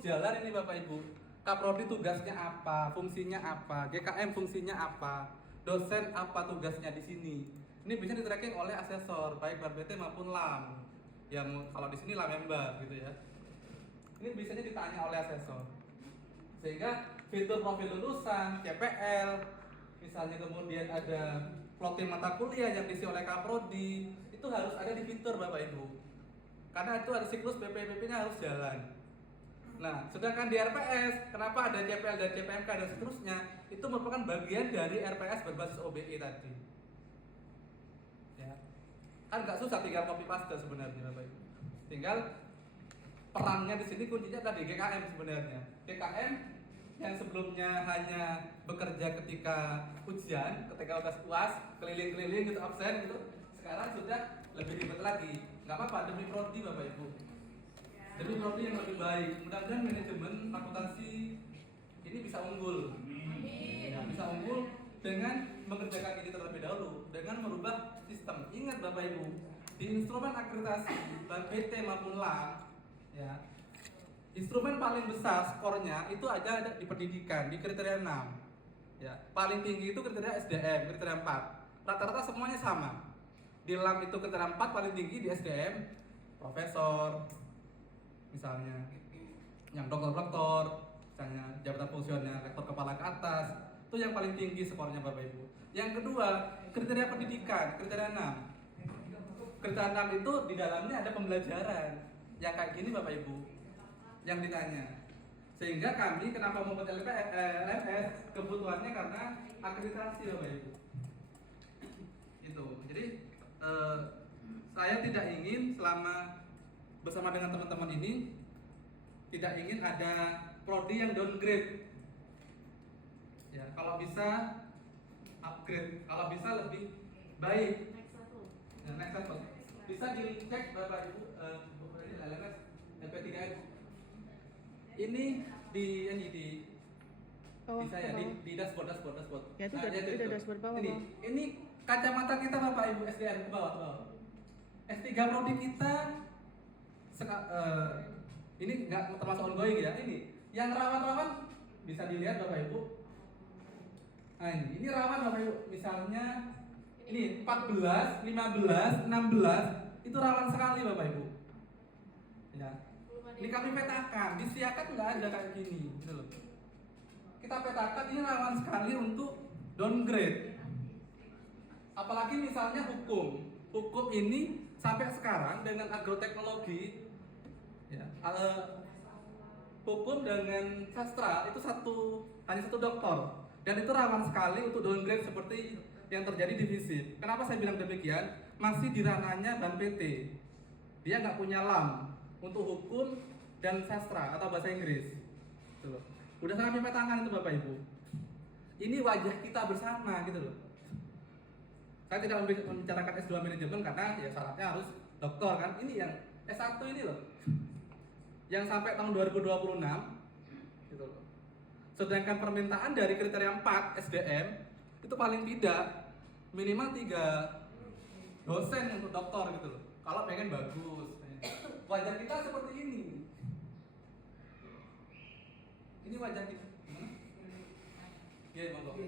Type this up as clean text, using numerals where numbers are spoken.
jalan ini Bapak Ibu. Kaprodi tugasnya apa, fungsinya apa, GKM fungsinya apa, dosen apa tugasnya di sini. Ini bisa di-tracking oleh asesor, baik BAR-PT maupun LAM. Yang kalau di sini LAM-Member gitu ya. Ini biasanya ditanya oleh asesor. Sehingga fitur profil lulusan, CPL, misalnya kemudian ada plotting mata kuliah yang diisi oleh Kaprodi, itu harus ada di fitur Bapak Ibu. Karena itu ada siklus BPPP-nya harus jalan. Nah, sedangkan di RPS, kenapa ada CPL dan CPMK dan seterusnya, itu merupakan bagian dari RPS berbasis OBE tadi. Ya. Kan nggak susah, tinggal copy paste sebenarnya Bapak Ibu. Tinggal perannya di sini kuncinya tadi GKM sebenarnya. GKM yang sebelumnya hanya bekerja ketika ujian, ketika UAS, keliling-keliling gitu absen gitu, sekarang sudah lebih ribet lagi. Nggak apa-apa, demi prodi Bapak Ibu. Demi prodi yang lebih baik. Mudah-mudahan manajemen akuntansi ini bisa unggul. Ya, bisa unggul dengan mengerjakan ini terlebih dahulu, dengan merubah sistem. Ingat Bapak Ibu, di instrumen akreditasi BAR-PT maupun LAM, ya, instrumen paling besar skornya itu ada di pendidikan, di kriteria 6. Ya, paling tinggi itu kriteria SDM, kriteria 4. Rata-rata semuanya sama. Di LAM itu kriteria 4 paling tinggi, di SDM profesor misalnya, yang doktor-doktor, misalnya jabatan fungsional rektor kepala ke atas, itu yang paling tinggi skornya Bapak Ibu. Yang kedua, kriteria pendidikan, kriteria 6. Kriteria 6 itu di dalamnya ada pembelajaran yang kayak gini Bapak Ibu, yang ditanya. Sehingga kami kenapa membuat LPS, kebutuhannya karena akreditasi Bapak Ibu. Itu. Jadi saya tidak ingin selama bersama dengan teman-teman ini tidak ingin ada prodi yang downgrade. Ya, kalau bisa upgrade, kalau bisa lebih baik. Ya, next level. Bisa dicek Bapak Ibu ini LMS LP3M. Ini di Bawah, bisa ya bawah. di dashboard. Ya, itu Nah, udah dashboard bawah, bawah. Ini kacamata kita Bapak Ibu SDM ke bawah. S3 prodi kita ini nggak termasuk ongoing ya. Ini yang rawan-rawan bisa dilihat Bapak Ibu. Nah, ini rawan Bapak Ibu. Misalnya ini 14, 15, 16 itu rawan sekali Bapak Ibu. Ya. Ini kami petakan, di Siakat nggak ada kayak gini, gitu loh. Kita petakan ini rawan sekali untuk downgrade. Apalagi misalnya hukum ini sampai sekarang dengan agroteknologi, ya, hukum dengan sastra itu hanya satu doktor, dan itu rawan sekali untuk downgrade seperti yang terjadi di FISIP. Kenapa saya bilang demikian? Masih di ranahnya BAR-PT, dia nggak punya LAM untuk hukum dan sastra atau bahasa Inggris. Gitu loh. Udah kami petakan itu Bapak Ibu. Ini wajah kita bersama gitu loh. Saya tidak membicarakan S2 manajemen karena ya syaratnya harus doktor kan. Ini yang S1 ini loh. Yang sampai tahun 2026 gitu loh. Sedangkan permintaan dari kriteria 4 SDM itu paling tidak minimal 3 dosen untuk doktor gitu loh. Kalau pengen bagus. Wajah kita seperti ini. Ini wajah kita. Ya, monggo.